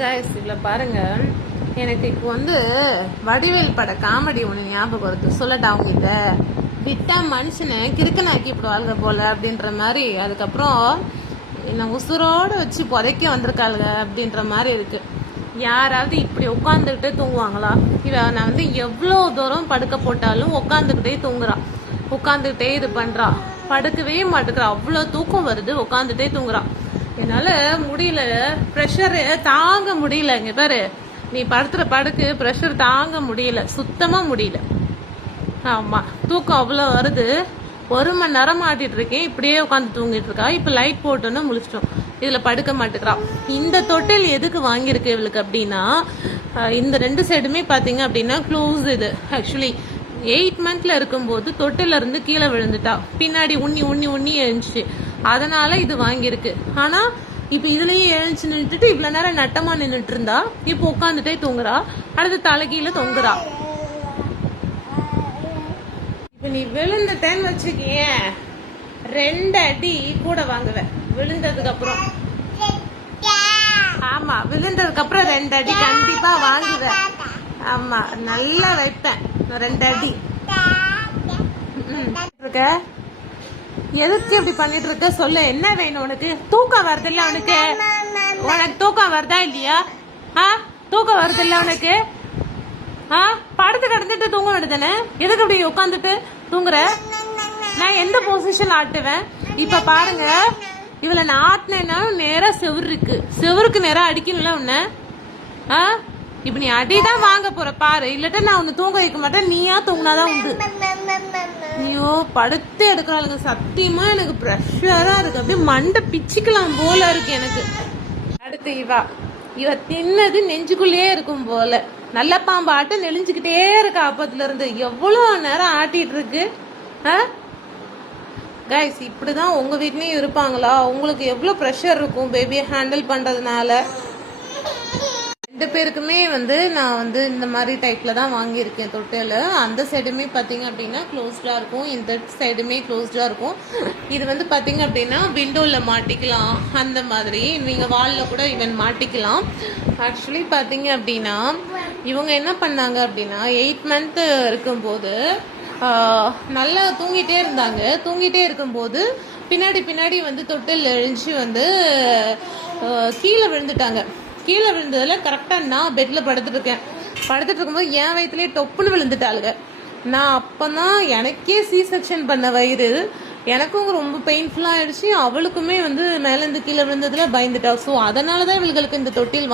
Guys இதில் பாருங்க, எனக்கு இப்போ வடிவேல் பட காமெடி ஒன்று ஞாபகம் வருது. சொல்லட்டா அவங்ககிட்ட, விட்டா மனுஷனை கிறுக்கனாக்கி இப்படி வாழ்க போல அப்படின்ற மாதிரி. அதுக்கப்புறம் என்னை உசுரோடு வச்சு புதைக்க வந்திருக்காளுங்க அப்படின்ற மாதிரி இருக்கு. யாராவது இப்படி உட்காந்துக்கிட்டே தூங்குவாங்களா? நான் எவ்வளோ தூரம் படுக்க போட்டாலும் உட்காந்துக்கிட்டே தூங்குறான், உட்காந்துக்கிட்டே இது பண்றா, படுக்கவே மாட்டேங்கிறா. அவ்வளோ தூக்கம் வருது, உட்காந்துட்டே தூங்குறான். என்னால முடியல, ப்ரெஷரு தாங்க முடியல. இங்க பாரு, நீ படுத்துற படுக்கு ப்ரெஷர் தாங்க முடியல, சுத்தமா முடியல. ஆமா, தூக்கம் அவ்வளோ வருது. 1 மணி நேரம் ஆட்டிட்டு இருக்கேன், இப்படியே உட்காந்து தூங்கிட்டு இருக்கா. இப்ப லைட் போட்டோன்னு முழிச்சிட்டோம். இதுல படுக்க மாட்டேங்கிறான். இந்த தொட்டில் எதுக்கு வாங்கியிருக்கு இவளுக்கு அப்படின்னா, இந்த 2 சைடுமே பாத்தீங்க அப்படின்னா க்ளோஸ். இது ஆக்சுவலி 8 மந்த்ல இருக்கும்போது தொட்டில இருந்து கீழே விழுந்துட்டா, பின்னாடி உண்ணி உண்ணி உண்ணி எழுந்துச்சு. அதனால இது வாங்கியிருக்கு. ஆனா இப்ப இதுலயே எழுந்துச்சு நின்றுட்டு இவ்வளவு நேரம் நட்டமா நின்றுட்டு இருந்தா, இப்ப உட்காந்துட்டே தூங்குறா. அடுத்து தலைகீழ தொங்குறா. இப்ப நீ விழுந்துட்டேன்னு வச்சுக்கிய, 2 அடி கூட வாங்குவேன் விழுந்ததுக்கு அப்புறம். ஆமா, விழுந்ததுக்கு அப்புறம் 2 அடி கண்டிப்பா வாங்குவேன். ஆமா, நல்லா வைப்பேன் 2 அடி. எதுக்கு இப்படி பண்ணிட்டு இருக்க? சொல்ல, என்ன வேணும் உனக்கு? தூக்கம் வருது இல்ல உனக்கு? உனக்கு தூக்கம் வருதா இல்லையா? தூக்கம் வருது இல்ல உனக்கு? படுத்து கிடந்துட்டு தூங்க வேண்டியதானே? எதுக்கு இப்படி உட்காந்துட்டு தூங்குற? நான் எந்த பொசிஷன் ஆட்டுவேன்? இப்ப பாருங்க, இவளை நான் ஆட்டினேன்னா நேரா செவுரு இருக்கு, செவருக்கு நேரா அடிக்கணும்ல உன்ன. இப்ப நீ அடிதான் வாங்க போற பாரு, இல்லட்டா நான் உன்னை தூங்க வைக்க மாட்டேன். நீயா தூங்கினாதான் உண்டு. ஐயோ, படுத்து எடுக்கிறாளுங்க. சத்தியமா எனக்கு ப்ரெஷரா இருக்கு, அப்படியே மண்டை பிச்சுக்கலாம் போல இருக்கு எனக்கு. அடுத்து இவ தின்னது நெஞ்சுக்குள்ளேயே இருக்கும் போல. நல்ல பாம்பு ஆட்ட நெளிஞ்சுக்கிட்டே இருக்கு அப்பத்துல இருந்து. எவ்வளவு நேரம் ஆட்டிட்டு இருக்கு. கைஸ், இப்படிதான் உங்க வீட்லயும் இருப்பாங்களா? உங்களுக்கு எவ்வளவு ப்ரெஷர் இருக்கும் பேபியை ஹேண்டில் பண்றதுனால? 2 பேருக்குமே நான் இந்த மாதிரி டைப்ல தான் வாங்கியிருக்கேன் தொட்டில். அந்த சைடுமே பார்த்தீங்க அப்படின்னா க்ளோஸ்டா இருக்கும், இந்த சைடுமே க்ளோஸ்டா இருக்கும். இது பார்த்தீங்க அப்படின்னா விண்டோவில் மாட்டிக்கலாம், அந்த மாதிரி நீங்கள் வாலில் கூட ஈவன் மாட்டிக்கலாம். ஆக்சுவலி பார்த்தீங்க அப்படின்னா இவங்க என்ன பண்ணாங்க அப்படின்னா, 8 மந்த் இருக்கும்போது நல்லா தூங்கிட்டே இருந்தாங்க. தூங்கிட்டே இருக்கும்போது பின்னாடி பின்னாடி தொட்டில் எழுஞ்சி கீழே விழுந்துட்டாங்க. கீழே விழுந்ததுல கரெக்டா நான் பெட்ல படுத்துட்டு இருக்கேன். படுத்துட்டு இருக்கும்போது என் வயிற்றுலயே டொப்புன்னு விழுந்துட்டாளுங்க. நான் அப்பதான் எனக்கே சி செக்ஷன் பண்ண வயிறு, எனக்கும் ரொம்ப பெயின்ஃபுல்லா ஆயிடுச்சு. அவளுக்குமே மேல இருந்து கீழே விழுந்ததுல பயந்துட்டா. ஸோ அதனாலதான் இவளுக்கு இந்த தொட்டில்